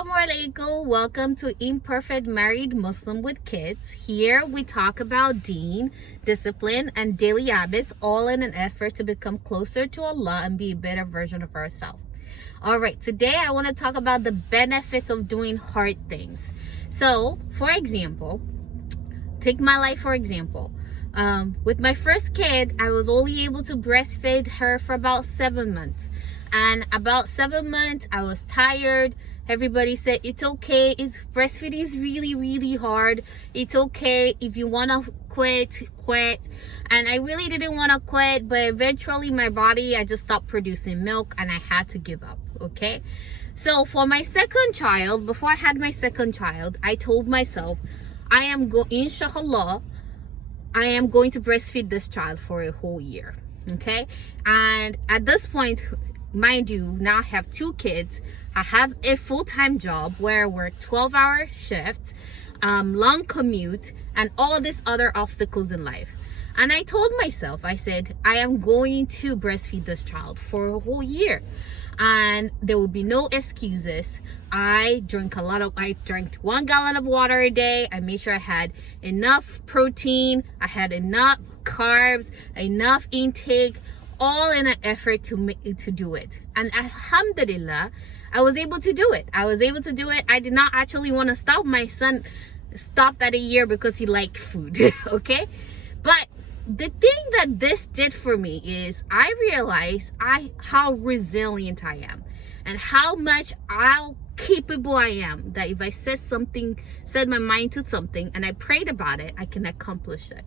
Assalamu alaikum. Welcome to Imperfect Married Muslim with Kids. Here we talk about deen, discipline, and daily habits, all in an effort to become closer to Allah and be a better version of ourselves. All right, today I want to talk about the benefits of doing hard things. So, for example, take my life for example. With my first kid, I was only able to breastfeed her for about 7 months. And about 7 months, I was tired. Everybody said, it's okay. Breastfeeding is really hard. It's okay. If you want to quit. And I really didn't want to quit. But eventually, my body, I just stopped producing milk and I had to give up. Okay. So for my second child, before I had my second child, I told myself, inshallah, I am going to breastfeed this child for a whole year. Okay. And at this point, mind you, now I have 2 kids. I have a full-time job where I work 12-hour shifts, long commute, and all these other obstacles in life. And I told myself, I said, I am going to breastfeed this child for a whole year. And there will be no excuses. I drank 1 gallon of water a day. I made sure I had enough protein. I had enough carbs, enough intake, all in an effort to do it. And alhamdulillah, I was able to do it. I did not actually want to stop. My son stopped at a year because he liked food. Okay. But the thing that this did for me is I realized how resilient I am and how capable I am, that if I set my mind to something and I prayed about it, I can accomplish it.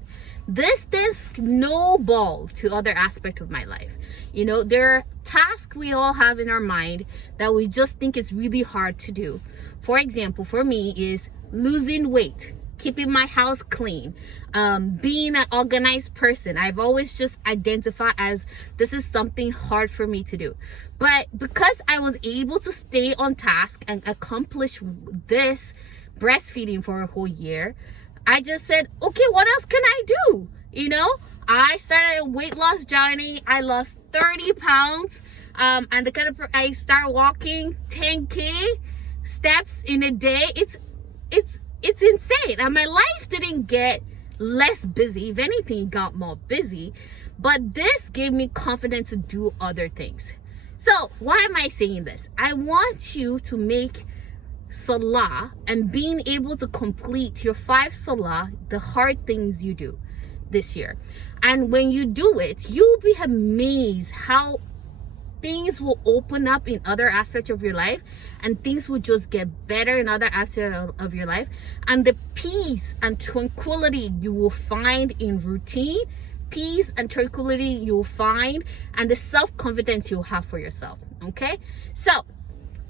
This then snowballed to other aspects of my life. You know, there are tasks we all have in our mind that we just think is really hard to do. For example, for me is losing weight, keeping my house clean, being an organized person. I've always just identified as this is something hard for me to do. But because I was able to stay on task and accomplish this breastfeeding for a whole year, I just said, okay, what else can I do? You know, I started a weight loss journey. I lost 30 pounds. And I start walking 10K steps in a day. It's insane. And my life didn't get less busy. If anything, it got more busy. But this gave me confidence to do other things. So why am I saying this? I want you to make Salah and being able to complete your 5 Salah, the hard things you do this year. And when you do it, you'll be amazed how things will open up in other aspects of your life, and things will just get better in other aspects of your life. And the peace and tranquility you will find in routine, peace and tranquility you'll find, and the self-confidence you'll have for yourself. Okay, so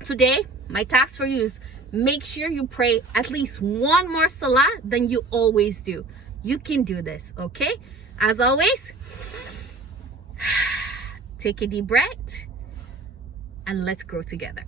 today my task for you is make sure you pray at least 1 more salah than you always do. You can do this. Okay, as always, take a deep breath and let's grow together.